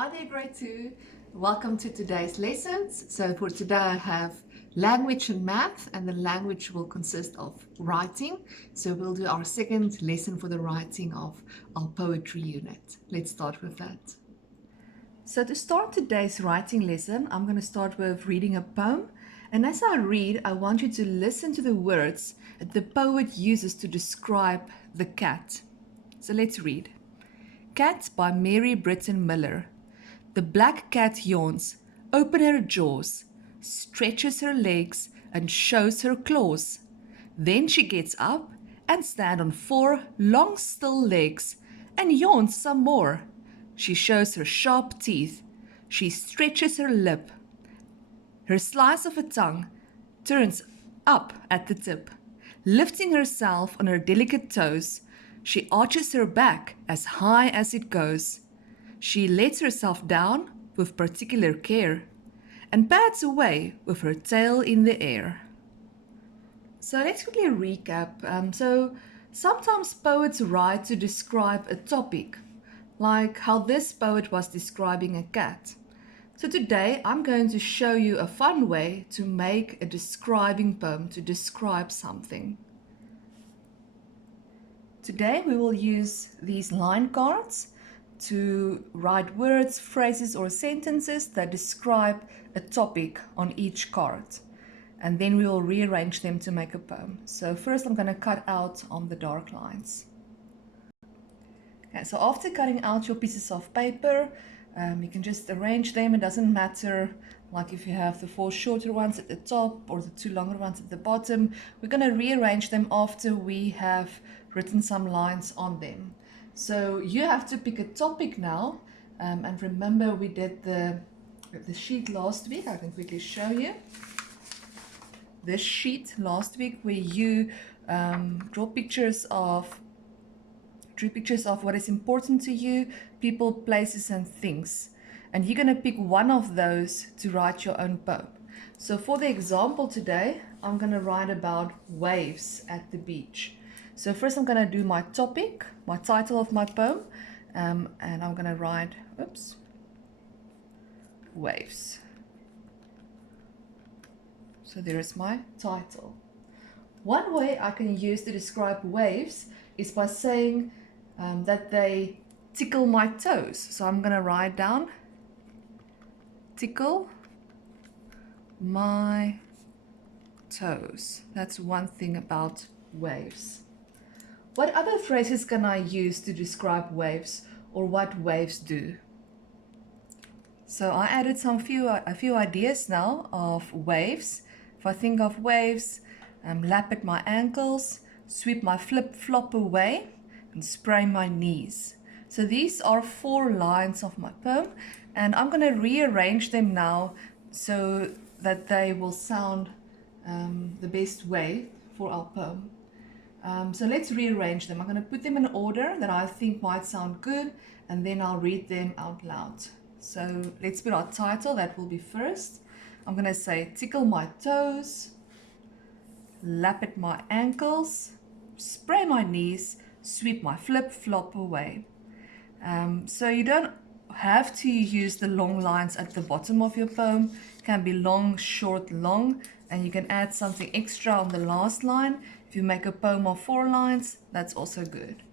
Hi there, grade 2. Welcome to today's lessons. So for today I have language and math, and the language will consist of writing. So we'll do our second lesson for the writing of our poetry unit. Let's start with that. So to start today's writing lesson, I'm going to start with reading a poem. And as I read, I want you to listen to the words that the poet uses to describe the cat. So let's read. Cat by Mary Britton Miller. The black cat yawns, opens her jaws, stretches her legs, and shows her claws. Then she gets up and stands on 4 long still legs and yawns some more. She shows her sharp teeth. She stretches her lip. Her slice of a tongue turns up at the tip. Lifting herself on her delicate toes, she arches her back as high as it goes. She lets herself down with particular care and pads away with her tail in the air. So let's quickly recap. So sometimes poets write to describe a topic, like how this poet was describing a cat. So today I'm going to show you a fun way to make a describing poem to describe something. Today we will use these line cards to write words, phrases, or sentences that describe a topic on each card. And then we will rearrange them to make a poem. So first I'm going to cut out on the dark lines. Okay, so after cutting out your pieces of paper, you can just arrange them. It doesn't matter like if you have the 4 shorter ones at the top or the 2 longer ones at the bottom. We're going to rearrange them after we have written some lines on them. So you have to pick a topic now, and remember we did the sheet last week. I can quickly show you. This sheet last week where you drew pictures of what is important to you, people, places, and things. And you're going to pick one of those to write your own poem. So for the example today, I'm going to write about waves at the beach. So first I'm going to do my topic, my title of my poem, and I'm going to write, waves. So there is my title. One way I can use to describe waves is by saying that they tickle my toes. So I'm going to write down, tickle my toes. That's one thing about waves. What other phrases can I use to describe waves, or what waves do? So I added a few ideas now of waves. If I think of waves, lap at my ankles, sweep my flip-flop away, and spray my knees. So these are 4 lines of my poem, and I'm going to rearrange them now so that they will sound the best way for our poem. So let's rearrange them. I'm going to put them in order that I think might sound good, and then I'll read them out loud. So let's put our title, that will be first. I'm going to say, tickle my toes, lap at my ankles, spray my knees, sweep my flip-flop away. So you don't have to use the long lines at the bottom of your poem. It can be long, short, long, and you can add something extra on the last line. If you make a poem of 4 lines, that's also good.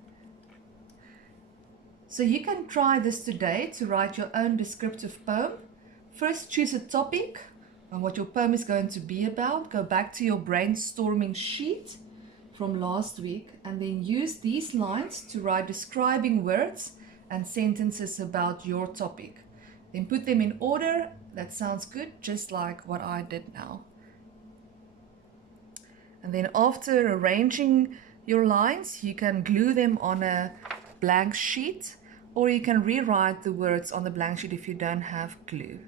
So you can try this today to write your own descriptive poem. First, choose a topic and what your poem is going to be about. Go back to your brainstorming sheet from last week and then use these lines to write describing words and sentences about your topic. Then put them in order. That sounds good, just like what I did now. And then after arranging your lines, you can glue them on a blank sheet, or you can rewrite the words on the blank sheet if you don't have glue.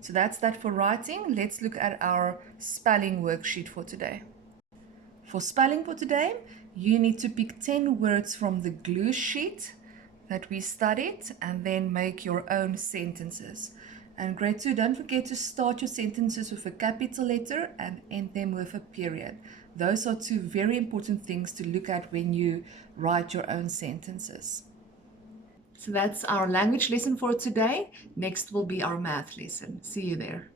So that's that for writing. Let's look at our spelling worksheet for today. For spelling for today, you need to pick 10 words from the glue sheet that we studied and then make your own sentences. And grade 2, don't forget to start your sentences with a capital letter and end them with a period. Those are 2 very important things to look at when you write your own sentences. So that's our language lesson for today. Next will be our math lesson. See you there.